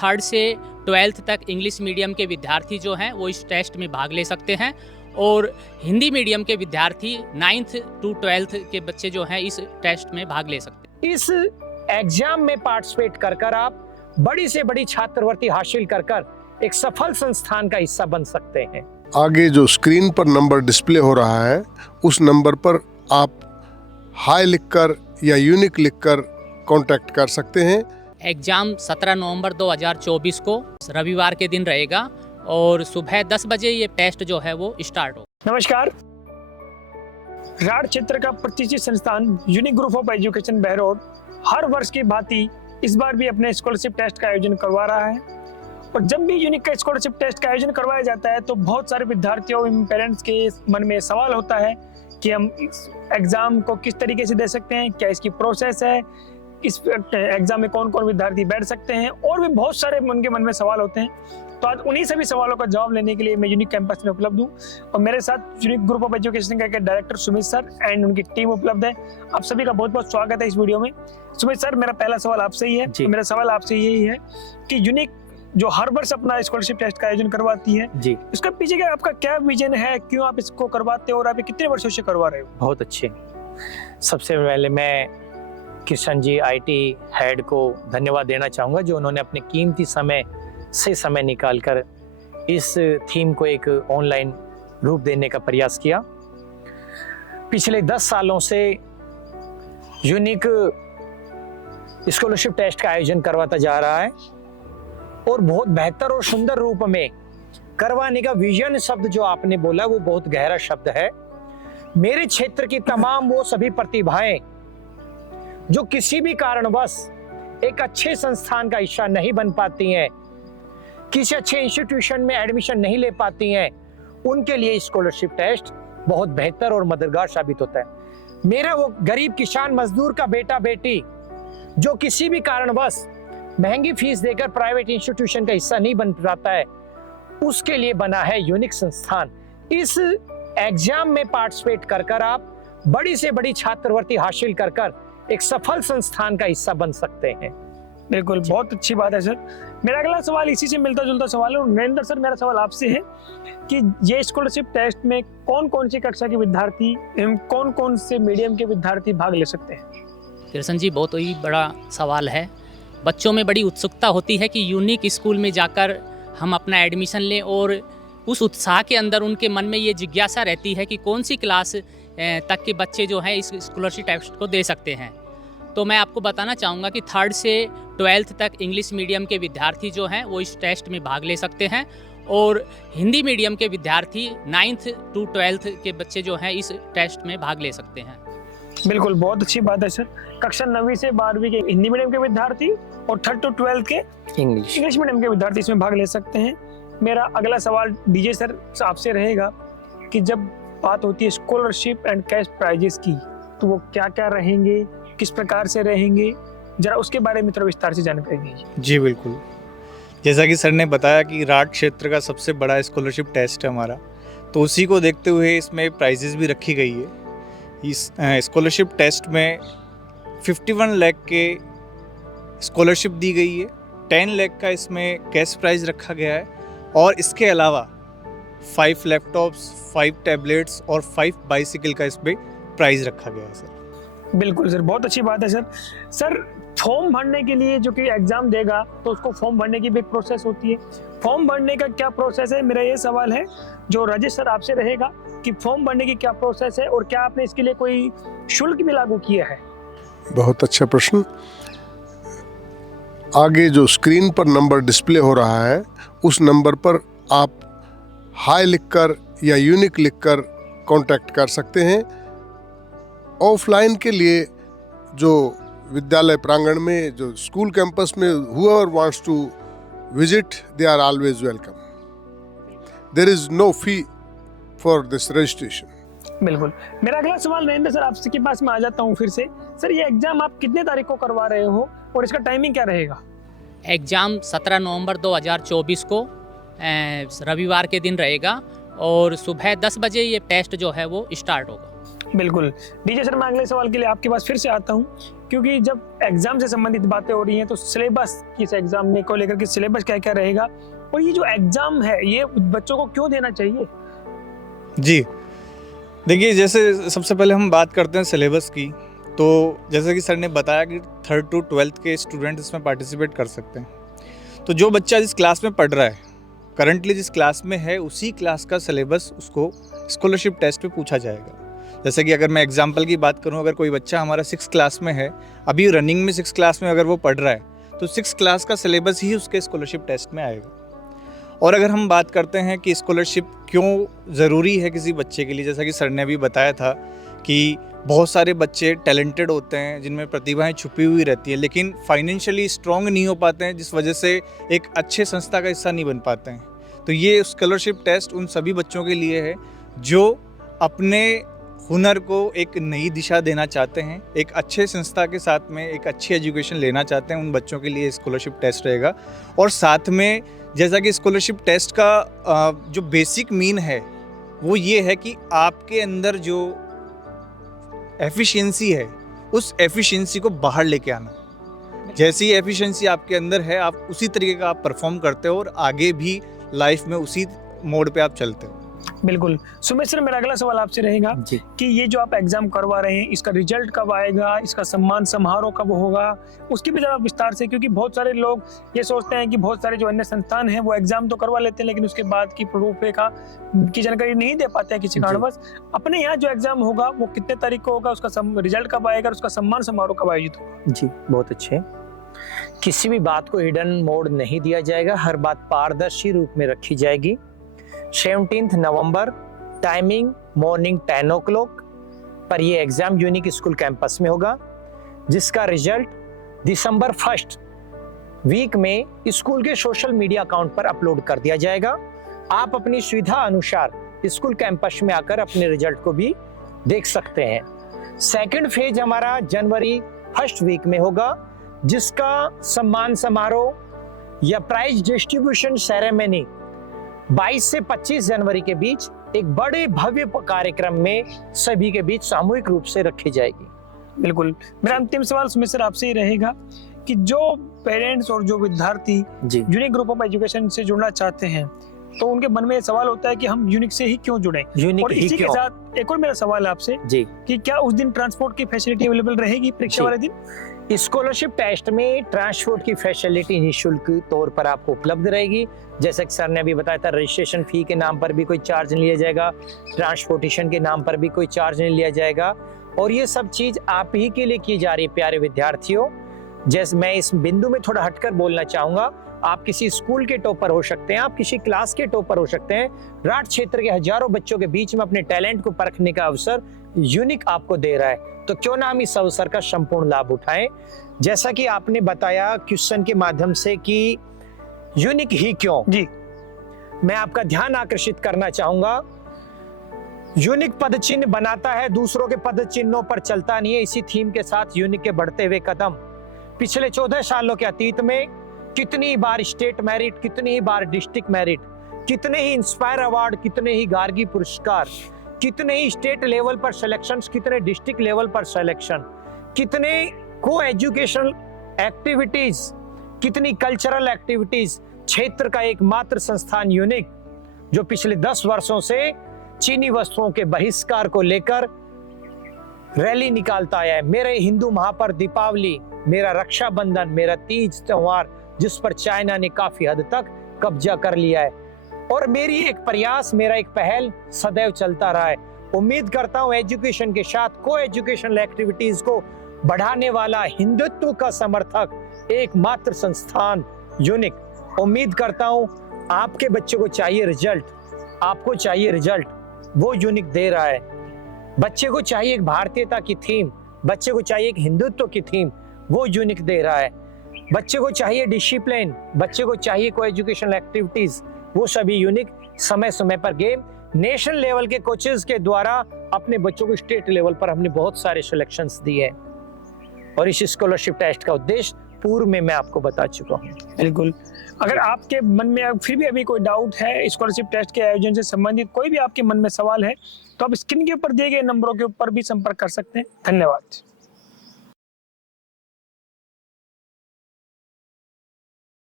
3rd से 12th तक English medium के विद्यार्थी जो हैं वो इस टेस्ट में भाग ले सकते हैं और हिंदी मीडियम के विद्यार्थी 9th to 12th के बच्चे जो हैं इस टेस्ट में भाग ले सकते हैं। इस एग्जाम में पार्टिसिपेट कर आप बड़ी से बड़ी छात्रवृत्ति हासिल कर एक सफल संस्थान का हिस्सा बन सकते हैं। आगे जो स्क्रीन पर नंबर डिस्प्ले हो रहा है उस नंबर पर आप हाई लिखकर या यूनिक लिखकर कांटेक्ट कर सकते हैं। एग्ज़ाम 17 नवंबर 2024 को रविवार के दिन रहेगा और सुबह 10 बजे ये टेस्ट जो है वो स्टार्ट हो। नमस्कार। राड क्षेत्र का प्रतिष्ठित संस्थान unique group of education Behror हर वर्ष की भांति इस बार भी अपने स्कॉलरशिप टेस्ट का आयोजन करवा रहा है और जब भी यूनिक का स्कॉलरशिप टेस्ट का आयोजन करवाया जाता है तो बहुत सारे विद्यार्थियों एवं पेरेंट्स के मन में सवाल होता है कि हम इस एग्ज़ाम को किस तरीके से दे सकते हैं, क्या इसकी प्रोसेस है, इस एग्ज़ाम में कौन कौन विद्यार्थी बैठ सकते हैं और भी बहुत सारे उनके मन में सवाल होते हैं। तो आज उन्हीं सभी सवालों का जवाब लेने के लिए मैं यूनिक कैंपस में उपलब्ध हूँ और मेरे साथ यूनिक ग्रुप ऑफ एजुकेशन के डायरेक्टर सुमित सर एंड उनकी टीम उपलब्ध है। आप सभी का बहुत बहुत स्वागत है इस वीडियो में। सुमित सर, मेरा पहला सवाल आपसे ही है। तो मेरा सवाल आपसे यही है कि यूनिक जो हर वर्ष अपना स्कॉलरशिप टेस्ट का आयोजन करवाती है जी, इसका पीछे का आपका क्या विजन है, क्यों आप इसको करवाते हो और आप ये कितने वर्षों से करवा रहे हो? बहुत अच्छे। सबसे पहले मैं किशन जी IT हेड को धन्यवाद देना चाहूँगा जो उन्होंने अपने कीमती समय से समय निकालकर इस थीम को एक ऑनलाइन रूप देने का प्रयास किया। पिछले 10 सालों से यूनिक स्कॉलरशिप टेस्ट का आयोजन करवाता जा रहा है और बहुत बेहतर और सुंदर रूप में करवाने का विजन शब्द जो आपने बोला वो बहुत गहरा शब्द है। मेरे क्षेत्र की तमाम वो सभी प्रतिभाएं जो किसी भी कारणवश एक अच्छे संस्थान का हिस्सा नहीं बन पाती हैं, किसी अच्छे इंस्टीट्यूशन में एडमिशन नहीं ले पाती हैं, उनके लिए स्कॉलरशिप टेस्ट बहुत बेहतर और मददगार साबित होता है। मेरा वो गरीब किसान मजदूर का बेटा बेटी जो किसी भी कारणवश महंगी फीस देकर प्राइवेट इंस्टीट्यूशन का हिस्सा नहीं बन पाता है, उसके लिए बना है यूनिक संस्थान। इस एग्जाम में पार्टिसिपेट कर आप बड़ी से बड़ी छात्रवृत्ति हासिल कर एक सफल संस्थान का हिस्सा बन सकते हैं। बिल्कुल, बहुत अच्छी बात है सर। मेरा अगला सवाल इसी से मिलता जुलता सवाल है। नरेंद्र सर, मेरा सवाल आपसे है कि ये स्कॉलरशिप टेस्ट में कौन कौन सी कक्षा के विद्यार्थी एवं कौन कौन से मीडियम के विद्यार्थी भाग ले सकते हैं? किशन जी, बहुत ही बड़ा सवाल है। बच्चों में बड़ी उत्सुकता होती है कि यूनिक स्कूल में जाकर हम अपना एडमिशन लें और उस उत्साह के अंदर उनके मन में ये जिज्ञासा रहती है कि कौन सी क्लास तक के बच्चे जो हैं इस स्कॉलरशिप टेस्ट को दे सकते हैं। तो मैं आपको बताना चाहूँगा कि 3rd से 12th तक इंग्लिश मीडियम के विद्यार्थी जो हैं वो इस टेस्ट में भाग ले सकते हैं और हिंदी मीडियम के विद्यार्थी 9th to 12th के बच्चे जो हैं इस टेस्ट में भाग ले सकते हैं। बिल्कुल, बहुत अच्छी बात है सर। कक्षा 9वीं से 12वीं के हिंदी मीडियम के विद्यार्थी और 3rd to 12th के इंग्लिश मीडियम के विद्यार्थी इसमें भाग ले सकते हैं। मेरा अगला सवाल डीजे सर आपसे रहेगा कि जब बात होती है स्कॉलरशिप एंड कैश प्राइजेस की तो वो क्या क्या रहेंगे, किस प्रकार से रहेंगे, जरा उसके बारे में थोड़ा विस्तार से जानकारी दीजिए। जी बिल्कुल, जैसा कि सर ने बताया कि राड क्षेत्र का सबसे बड़ा स्कॉलरशिप टेस्ट है हमारा, तो उसी को देखते हुए इसमें प्राइजेस भी रखी गई है। इस स्कॉलरशिप टेस्ट में 51 लाख के स्कॉलरशिप दी गई है, 10 लाख का इसमें कैश प्राइज रखा गया है और इसके अलावा 5 लैपटॉप्स, 5 टैबलेट्स और 5 बाइसिकल का इसमें प्राइज रखा गया है सर। बिल्कुल सर, बहुत अच्छी बात है सर। सर, फॉर्म भरने के लिए जो कि एग्जाम देगा तो उसको फॉर्म भरने की भी एक प्रोसेस होती है। फॉर्म भरने का क्या प्रोसेस है, मेरा ये सवाल है जो राजेश सर आपसे रहेगा कि फॉर्म भरने की क्या प्रोसेस है और क्या आपने इसके लिए कोई शुल्क भी लागू किया है? बहुत अच्छा प्रश्न। आगे जो स्क्रीन पर नंबर डिस्प्ले हो रहा है उस नंबर पर आप हाई लिखकर या यूनिक लिखकर कांटेक्ट कर सकते हैं। ऑफलाइन के लिए जो विद्यालय प्रांगण में, जो स्कूल कैंपस में whoever wants to visit, they are always welcome. There is no fee for this registration. बिल्कुल। मेरा अगला सवाल नरेंद्र सर आपसे के पास मैं आ जाता हूँ फिर से। सर, ये एग्जाम आप कितने तारीख को करवा रहे हो और इसका टाइमिंग क्या रहेगा? एग्ज़ाम 17 नवंबर 2024 को रविवार के दिन रहेगा और सुबह 10 बजे ये टेस्ट जो है वो स्टार्ट होगा। बिल्कुल। डीजे सर, मैं अगले सवाल के लिए आपके पास फिर से आता हूँ, क्योंकि जब एग्जाम से संबंधित बातें हो रही हैं तो सिलेबस, किस एग्जाम में को लेकर के सिलेबस क्या क्या रहेगा, और ये जो एग्जाम है ये बच्चों को क्यों देना चाहिए? जी, देखिए, जैसे सबसे पहले हम बात करते हैं सिलेबस की, तो जैसे कि सर ने बताया कि 3rd to 12th के स्टूडेंट इसमें पार्टिसिपेट कर सकते हैं। तो जो बच्चा जिस क्लास में पढ़ रहा है, करंटली जिस क्लास में है, उसी क्लास का सिलेबस उसको स्कॉलरशिप टेस्ट पे पूछा जाएगा। जैसे कि अगर मैं एग्जांपल की बात करूं, अगर कोई बच्चा हमारा 6th क्लास में है, अभी रनिंग में 6th क्लास में अगर वो पढ़ रहा है, तो 6th क्लास का सिलेबस ही उसके स्कॉलरशिप टेस्ट में आएगा। और अगर हम बात करते हैं कि स्कॉलरशिप क्यों ज़रूरी है किसी बच्चे के लिए, जैसा कि सर ने भी बताया था कि बहुत सारे बच्चे टैलेंटेड होते हैं जिनमें प्रतिभाएं छुपी हुई रहती है, लेकिन फाइनेंशियली स्ट्रॉन्ग नहीं हो पाते हैं, जिस वजह से एक अच्छे संस्था का हिस्सा नहीं बन पाते हैं। तो ये स्कॉलरशिप टेस्ट उन सभी बच्चों के लिए है जो अपने हुनर को एक नई दिशा देना चाहते हैं, एक अच्छे संस्था के साथ में एक अच्छी एजुकेशन लेना चाहते हैं, उन बच्चों के लिए स्कॉलरशिप टेस्ट रहेगा। और साथ में जैसा कि स्कॉलरशिप टेस्ट का जो बेसिक मीन है वो ये है कि आपके अंदर जो एफिशिएंसी है, उस एफिशिएंसी को बाहर लेके आना। जैसी एफिशिएंसी आपके अंदर है, आप उसी तरीके का आप परफॉर्म करते हो और आगे भी लाइफ में उसी मोड पे आप चलते हो। बिल्कुल। सुमेश सर, मेरा अगला सवाल आपसे रहेगा कि ये जो आप एग्जाम करवा रहे हैं, इसका रिजल्ट कब आएगा, इसका सम्मान समारोह कब होगा, उसकी भी जरा विस्तार से, क्योंकि बहुत सारे लोग ये सोचते हैं कि बहुत सारे जो अन्य संस्थान हैं वो एग्जाम तो करवा लेते हैं लेकिन उसके बाद की रूपरेखा की जानकारी नहीं दे पाते हैं किसी कारणवश। अपने यहाँ जो एग्जाम होगा वो कितने तारीख को होगा, उसका रिजल्ट कब आएगा, उसका सम्मान समारोह कब आयोजित होगा? जी, बहुत अच्छे। किसी भी बात को हिडन मोड नहीं दिया जाएगा, हर बात पारदर्शी रूप में रखी जाएगी। 17 नवंबर, टाइमिंग मॉर्निंग 10 o'clock पर यह एग्जाम यूनिक स्कूल कैंपस में होगा, जिसका रिजल्ट दिसंबर 1st वीक में स्कूल के सोशल मीडिया अकाउंट पर अपलोड कर दिया जाएगा। आप अपनी सुविधा अनुसार स्कूल कैंपस में आकर अपने रिजल्ट को भी देख सकते हैं। सेकंड फेज हमारा जनवरी 1st वीक में होगा, जिसका सम्मान समारोह या प्राइज डिस्ट्रीब्यूशन सेरेमनी 22 से 25 जनवरी के बीच एक बड़े भव्य कार्यक्रम में सभी के बीच सामूहिक रूप से रखी जाएगी। बिल्कुल। मेरा अंतिम सवाल सुमेश सर आपसे ही रहेगा कि जो पेरेंट्स और जो विद्यार्थी यूनिक ग्रुप ऑफ एजुकेशन से जुड़ना चाहते हैं, तो उनके मन में सवाल होता है कि हम यूनिक से ही क्यों जुड़े, और इसी के साथ एक और मेरा सवाल आपसे कि क्या उस दिन ट्रांसपोर्ट की फैसिलिटी अवेलेबल रहेगी परीक्षा वाले दिन? स्कॉलरशिप टेस्ट में ट्रांसपोर्ट की फैसिलिटी निःशुल्क तौर पर आपको उपलब्ध रहेगी। जैसा कि सर ने अभी बताया था, रजिस्ट्रेशन फी के नाम पर भी कोई चार्ज नहीं लिया जाएगा, ट्रांसपोर्टेशन के नाम पर भी कोई चार्ज नहीं लिया जाएगा, और ये सब चीज आप ही के लिए की जा रही है प्यारे विद्यार्थियों। जैसे मैं इस बिंदु में थोड़ा हटकर बोलना चाहूंगा, आप किसी स्कूल के टॉपर हो सकते हैं, आप किसी क्लास के टॉपर हो सकते हैं, राठ क्षेत्र के हजारों बच्चों के बीच में अपने टैलेंट को परखने का अवसर यूनिक आपको दे रहा है, तो क्यों ना हम इस अवसर का संपूर्ण लाभ उठाएं। जैसा कि आपने बताया क्वेश्चन के माध्यम से कि यूनिक ही क्यों, जी मैं आपका ध्यान आकर्षित करना चाहूंगा। यूनिक पद चिन्ह बनाता है, दूसरों के पद चिन्हों पर चलता नहीं है। इसी थीम के साथ यूनिक के बढ़ते हुए कदम पिछले 14 सालों के अतीत में कितनी बार स्टेट मेरिट, कितनी ही बार डिस्ट्रिक्ट मेरिट, कितने ही इंस्पायर अवार्ड, कितने ही गार्गी पुरस्कार, कितने ही स्टेट लेवल पर सिलेक्शंस, कितने डिस्ट्रिक्ट लेवल पर सिलेक्शन, कितने को एजुकेशनल एक्टिविटीज, कितनी कल्चरल एक्टिविटीज। क्षेत्र का एकमात्र संस्थान यूनिक जो पिछले 10 वर्षों से चीनी वस्तुओं के बहिष्कार को लेकर रैली निकालता आया है। मेरे हिंदू महापर्व दीपावली, मेरा रक्षाबंधन, मेरा तीज त्योहार, जिस पर चाइना ने काफी हद तक कब्जा कर लिया है, और मेरी एक प्रयास, मेरा एक पहल सदैव चलता रहा है। उम्मीद करता हूं एजुकेशन के साथ को एजुकेशनल एक्टिविटीज को बढ़ाने वाला हिंदुत्व का समर्थक एकमात्र संस्थान यूनिक। उम्मीद करता हूं आपके बच्चों को चाहिए रिजल्ट, आपको चाहिए रिजल्ट, वो यूनिक दे रहा है। बच्चे को चाहिए एक भारतीयता की थीम, बच्चे को चाहिए एक हिंदुत्व की थीम, वो यूनिक दे रहा है। बच्चे को चाहिए डिसिप्लिन, बच्चे को चाहिए को एजुकेशनल एक्टिविटीज, वो सभी यूनिक समय समय पर गेम नेशनल लेवल के कोचेस के द्वारा अपने बच्चों को स्टेट लेवल पर हमने बहुत सारे सिलेक्शंस दिए हैं। और इस स्कॉलरशिप टेस्ट का उद्देश्य पूर्व में मैं आपको बता चुका हूँ। बिल्कुल। अगर आपके मन में फिर भी अभी कोई डाउट है स्कॉलरशिप टेस्ट के आयोजन से संबंधित, कोई भी आपके मन में सवाल है, तो आप स्क्रीन के ऊपर दिए गए नंबरों के ऊपर भी संपर्क कर सकते हैं। धन्यवाद।